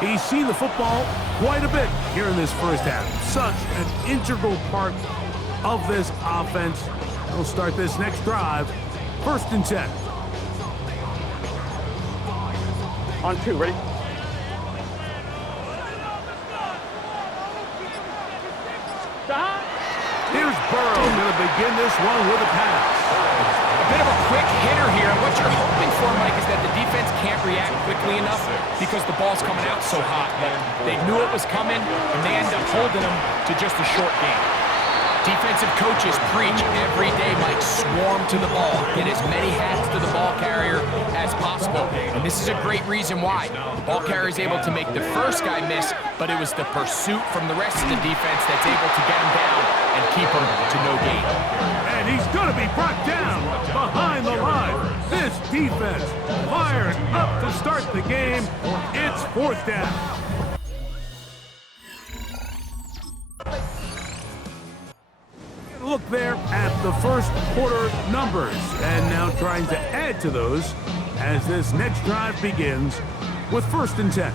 He's seen the football quite a bit here in this first half. Such an integral part of this offense. We'll start this next drive. 1st and 10. On 2, ready? Here's Burrow going to begin this one with a pass. A bit of a quick hitter here. What you're hoping for, Mike, is that the defense can't react quickly enough because the ball's coming out so hot. But they knew it was coming, and they end up holding them to just a short game. Defensive coaches preach every day, Mike, swarm to the ball. Get as many hats to the ball carrier as possible. And this is a great reason why. The ball carrier is able to make the first guy miss, but it was the pursuit from the rest of the defense that's able to get him down and keep him to no gain. And he's going to be brought down behind the line. This defense fired up to start the game. It's 4th down. Look there at the first quarter numbers, and now trying to add to those as this next drive begins with 1st and 10.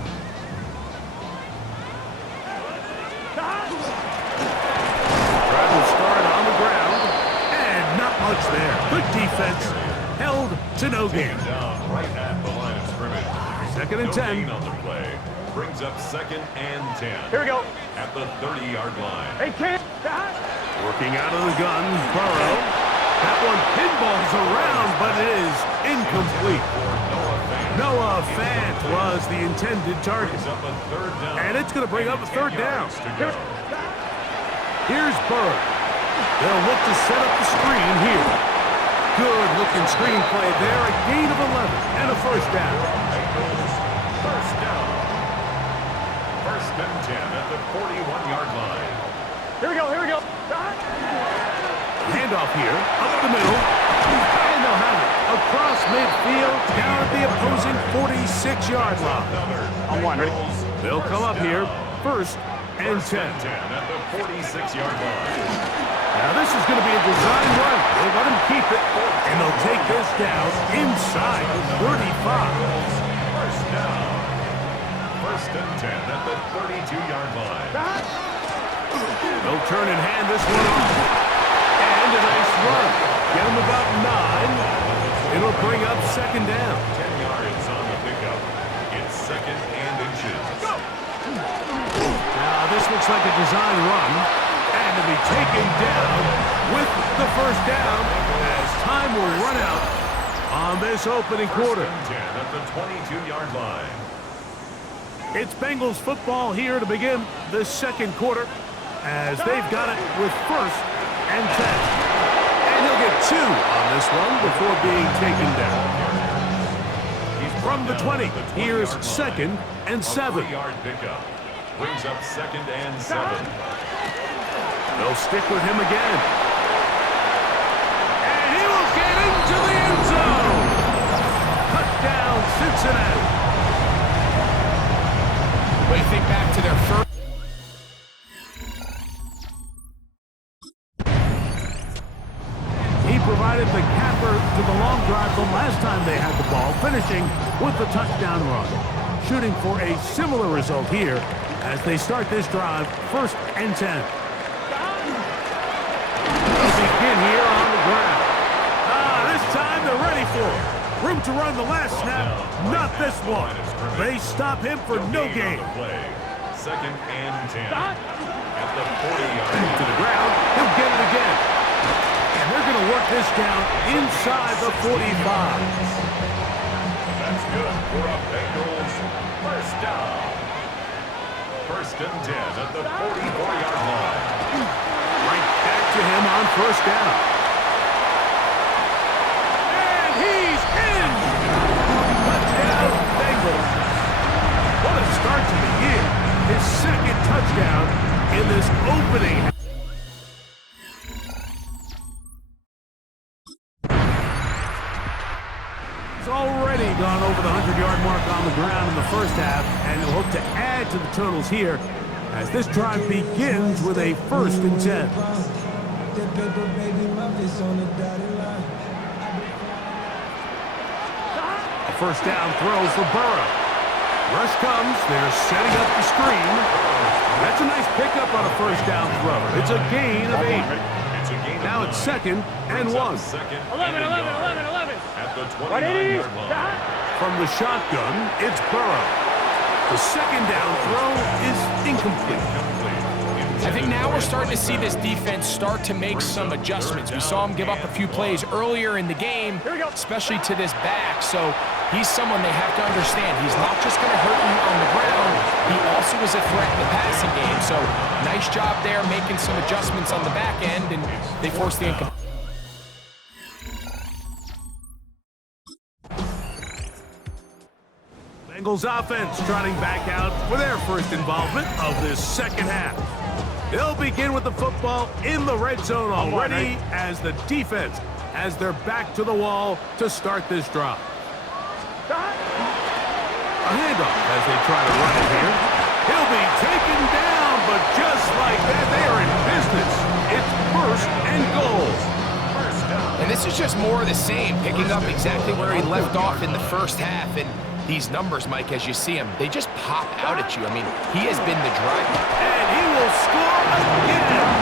Drive will start on the ground, and not much there. Good defense, held to no gain. Right at the line of scrimmage. 2nd and 10. On the play brings up 2nd and 10. Here we go. At the 30-yard line. Hey, kid. Working out of the gun, Burrow. That one pinballs around, but it is incomplete. Noah Fant was the intended target. And it's going to bring up a 3rd down. Here's Burrow. They'll look to set up the screen here. Good looking screen play there. A gain of 11 and a 1st down. 1st down. 1st and 10 at the 41-yard line. Here we go, here we go. Handoff here, up the middle, and they'll have it across midfield, down at the opposing 46-yard line. On 1, ready? They'll come up here, 1st and 10. At the 46-yard line. Now this is going to be a design run. They let him keep it, and they'll take this down inside the 35. 1st down. 1st and 10 at the 32-yard line. They'll turn and hand this one off. And a nice run. Get him about 9. It'll bring up 2nd down. 10 yards on the pickup. It's 2nd and inches. Now this looks like a design run. And to be taken down with the 1st down as time will run out on this opening quarter. 10 at the 22-yard line. It's Bengals football here to begin the 2nd quarter as they've got it with 1st and 10. And he'll get 2 on this one before being taken down. From the 20, here's 2nd and 7. 3-yard pickup. Brings up 2nd and 7. They'll stick with him again. And he will get into the end zone. Touchdown, Cincinnati. When you think back to their first... He provided the capper to the long drive the last time they had the ball, finishing with the touchdown run. Shooting for a similar result here as they start this drive, 1st and 10. They'll begin here on the ground. This time they're ready for it. Room to run the last snap, not this one. They stop him for no gain. 2nd and 10. At the 40-yard line. To the ground, he'll get it again. And they're going to work this down inside the 45. That's good for a Bengals 1st down. 1st and 10 at the 44-yard line. Right back to him on 1st down. And he's in! Touchdown, Bengals. What a start to the year. His 2nd touchdown in this opening. He's already gone over the 100-yard mark on the ground in the first half, and he'll hope to add to the totals here as this drive begins with a 1st and 10. A 1st down throw for Burrow. Rush comes. They're setting up the screen. That's a nice pickup on a first down throw. It's a gain of 8. Now it's 2nd and 1. 11. At the 29-yard line. From the shotgun, it's Burrow. The second down throw is incomplete. I think now we're starting to see this defense start to make some adjustments. We saw him give up a few plays earlier in the game, especially to this back. So he's someone they have to understand. He's not just going to hurt you on the ground. He also is a threat in the passing game. So nice job there making some adjustments on the back end, and they forced the incomplete. Bengals offense trotting back out for their first involvement of this second half. They'll begin with the football in the red zone already as the defense has their back to the wall to start this drive. A handoff as they try to run it here. He'll be taken down, but just like that, they are in business. It's 1st and goal. And this is just more of the same, picking up exactly where he left off in the first half. And these numbers, Mike, as you see him, they just pop out at you. I mean, he has been the driver. And he will score again.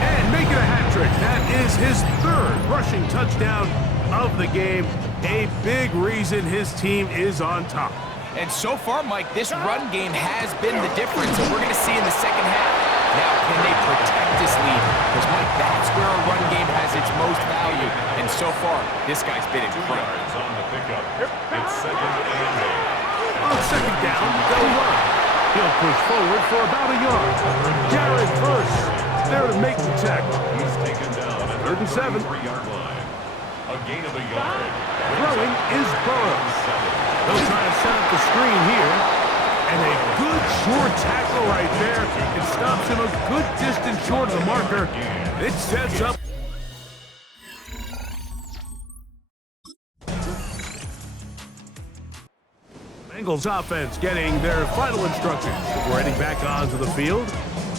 And make it a hat trick. That is his 3rd rushing touchdown of the game. A big reason his team is on top. And so far, Mike, this run game has been the difference, and we're going to see in the second half. Now, can they protect this lead? Because, Mike, that's where a run game has its most value. And so far, this guy's been incredible. On the pickup. It's 2nd and 8. On 2nd down, they'll run. He'll push forward for about a yard. Jared first. There to make the tackle. He's taken down at the 3rd and 7. 3-yard line. A gain of a yard. Throwing is Burrow. They'll try to set up the screen here. And a good short tackle right there. It stops him a good distance short of the marker. It sets up. Bengals offense getting their final instructions before heading back onto the field.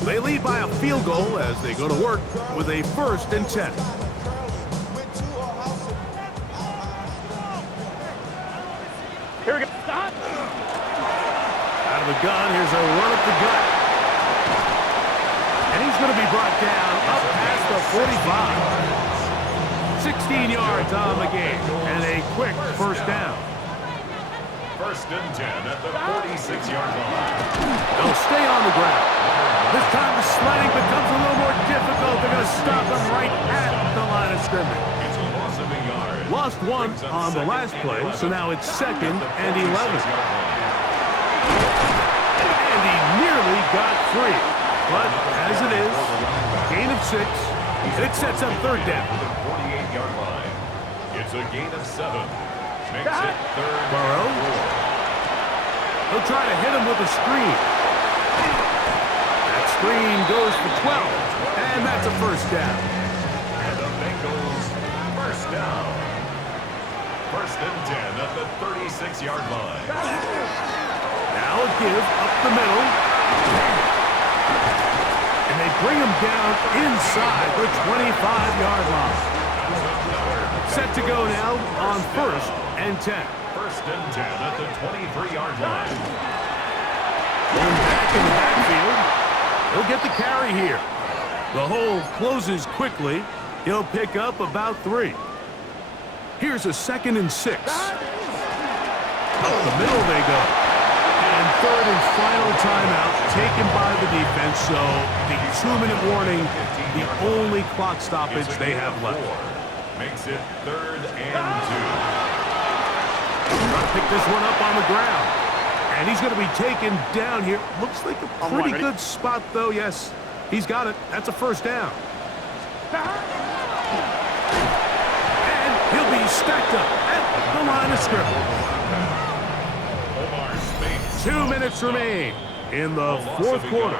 They lead by a field goal as they go to work with a 1st and 10. Here we go. Out of the gun, here's a run up the gut. And he's going to be brought down up past the 45. 16 yards on the game and a quick 1st down. 1st and 10 at the 46-yard line. They'll stay on the ground. This time the sliding becomes a little more difficult. They're going to stop them right at the line of scrimmage. It's a loss of a yard. Lost 1 on the last play, so now it's 2nd and 11. And he nearly got free. But as it is, gain of 6. It sets up 3rd down. The 48-yard line. It's a gain of 7. Makes it 3rd. Burrow. He'll try to hit him with a screen. That screen goes for 12. And that's a 1st down. And the Bengals 1st down. 1st and 10 at the 36-yard line. Now a give up the middle. And they bring him down inside the 25-yard line. Set to go now on 1st and 10. 1st and 10 at the 23-yard line. Going back in the backfield. He'll get the carry here. The hole closes quickly. He'll pick up about 3. Here's a 2nd and 6. Up the middle they go. And 3rd and final timeout taken by the defense. So the 2-minute warning, the only clock stoppage they have left. Makes it 3rd and 2. Trying to pick this one up on the ground. And he's going to be taken down here. Looks like a pretty good spot, though. Yes, he's got it. That's a 1st down. And he'll be stacked up at the line of scrimmage. 2 minutes remain in the 4th quarter.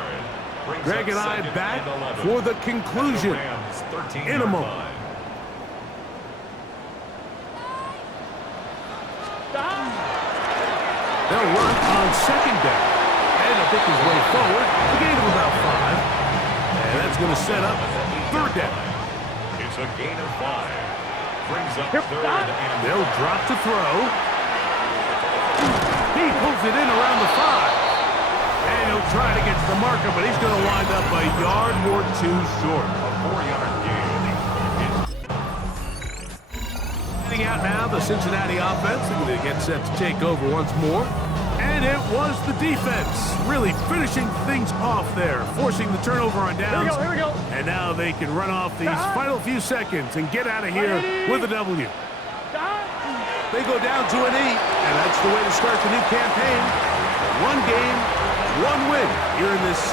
Greg and I back for the conclusion in a moment. They'll run on 2nd down. And he'll pick his way forward. A gain of about 5. And that's going to set up 3rd down. It's a gain of 5. brings up third and They'll drop to throw. He pulls it in around the 5. And he'll try to get to the marker, but he's going to wind up a yard or two short. a 4-yard gain. Heading out now, the Cincinnati offense. They're going to get set to take over once more. And it was the defense really finishing things off there, forcing the turnover on downs. Here we go. And now they can run off these final few seconds and get out of here with a W. They go down to an 8, and that's the way to start the new campaign. One game, one win here in this season.